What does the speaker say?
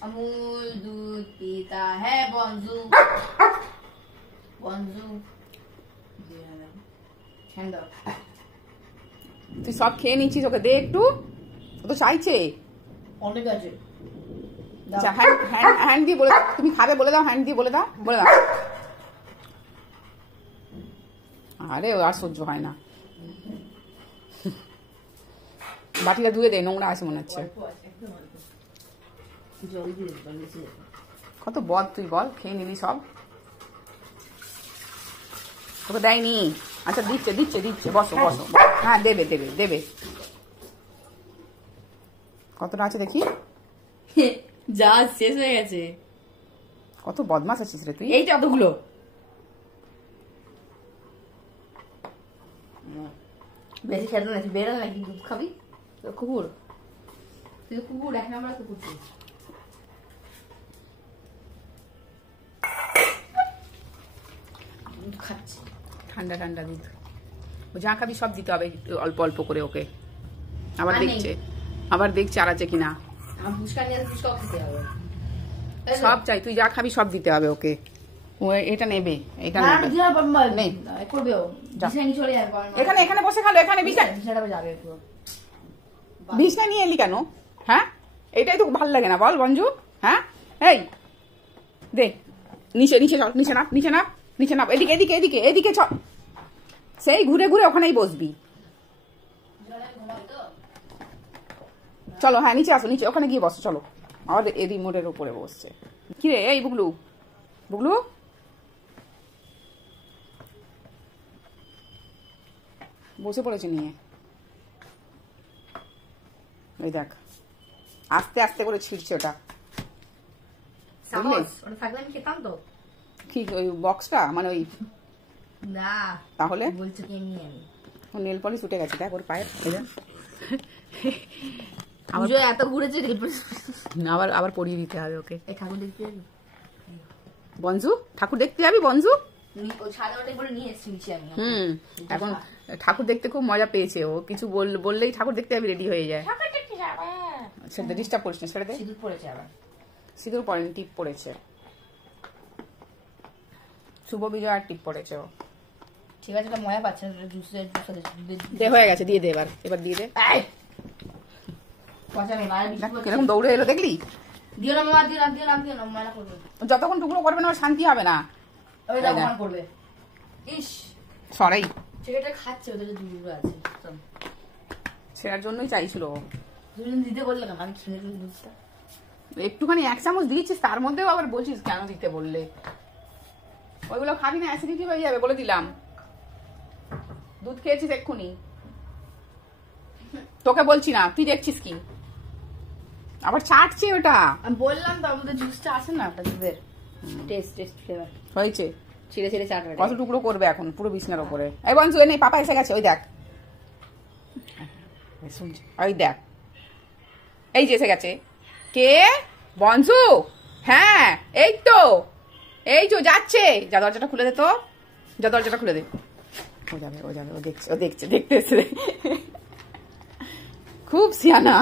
अमूल दूध पीता है बंजू बंजू তুই সব খেয়ে নিচ্ছিস, ওকে দে একটু, ও তো চাইছে অনেক আছে। হ্যান্ড দিয়ে বলে দাও, তুমি খাবে বলে দাও, হ্যান্ড দিয়ে বলে দাও, বলে দাও। আরে ও আর সহ্য হয় না, বাটিটা ধুয়ে দে, নোংরা আছে মনে হচ্ছে। কত বদ তুই বল, খেয়ে নিবি সব, তোকে দেয়নি। আচ্ছা দিচ্ছে দিচ্ছে দিচ্ছে, বসো বসো, হ্যাঁ দেবে দেবে দেবে। কতটা আছে দেখি, যা শেষ হয়ে গেছে। কত বদমাস আছিস রে তুই। এই তো এতগুলো, বেশি খেতে নাকি বেড়াল নাকি দুধ খাবি? কুকুর, তুই কুকুর, এক নাম্বার কুকুর তুই। দুধ খাচ্ছি, ঠান্ডা ঠান্ডা দুধ, ও যা খাবি সব দিতে হবে অল্প অল্প করে ওকে। আবার দেখছে আর আছে কিনা, সব চাই, তুই যা খাবি সব দিতে হবে ওকে। ও এটা নেবে, এটা এখানে এখানে বসে খালো, এখানে বিছনা নিয়ে এলি কেন? হ্যাঁ এটাই তো ভালো লাগে না বল বঞ্জু? হ্যাঁ এই দে, নিচে নিচে চল, নিচে নাপ নিচে নাপ নিচে নাপ, এদিকে এদিকে এদিকে এদিকে চল, সেই ঘুরে ঘুরে ওখানেই বসবি। চলো হ্যাঁ নিচে আসো, নিচে ওখানে গিয়ে বসো, চলো। আর এই রিমোটের উপরে বসছে, কি রে এই বুগলু, বুগলু বসে পড়েছে নিয়ে, ওই দেখ আস্তে আস্তে করে ছিঁড়ছে ওটা। কি ওই বক্সটা মানে ওই না, তাহলে বলছো কি এমনি আমি নেল পলিশ উঠে গেছে দেখ ওর পায়ের, এত ঘুরেছে, আবার আবার পরিয়ে দিতে হবে ওকে। ঠাকুর দেখতে যাবি বঞ্জু, ঠাকুর দেখতে যাবি বঞ্জু? এখন ঠাকুর দেখতে খুব মজা পেয়েছে ও, কিছু বললেই ঠাকুর দেখতে যাবি রেডি হয়ে যায়। সেটা ডিস্টার্ব করিস না, ছেড়ে দে। সিঁদুর পড়েছে, আবার সিঁদুর পড়েনি, টিপ পড়েছে, শুভ বিজয় আর টিপ পড়েছে ও। ঠিক আছে, মজা পাচ্ছে না, দে হয়ে গেছে, দিয়ে দে এবার, এবার দিয়ে দে। কিরকম দৌড়ে এলো দেখলি? যতক্ষণ টুকরো করবে না শান্তি হবে না। সরাই খাচ্ছে, ওদের দুধ আছে, সেটার জন্যই চাইছিল দিতে বললে না, আমি খেয়ে দুধটা একটুখানি 1 চামচ দিয়েছিস, তার মধ্যেও আবার বলছিস কেন দিতে বললে। ওইগুলো খাবি না, অ্যাসিডিটি হয়ে যাবে বলে দিলাম। দুধ খেয়েছিস এক্ষুনি, তোকে বলছি না, তুই দেখছিস কি আবার চাটছে ওটা। আমি বললাম তো আমাদের জুসটা আসে না, দুধের টেস্ট ফ্লেভার হয়েছে, ছিঁড়ে ছিঁড়ে চাটবে। কত টুকরো করবে এখন পুরো বিছনার উপরে। এই বঞ্জু নেই, পাপা এসে গেছে, ওই দেখ, ওই দেখ, এই যে এসে গেছে। কে? বঞ্জু? হ্যাঁ এই তো, এই তো যাচ্ছে, যা দরজাটা খুলে দে তো, যা দরজাটা খুলে দে। ও যাবে ও যাবে, ও দেখছে, ও দেখছে, দেখতে এসে খুব সিয়ানা।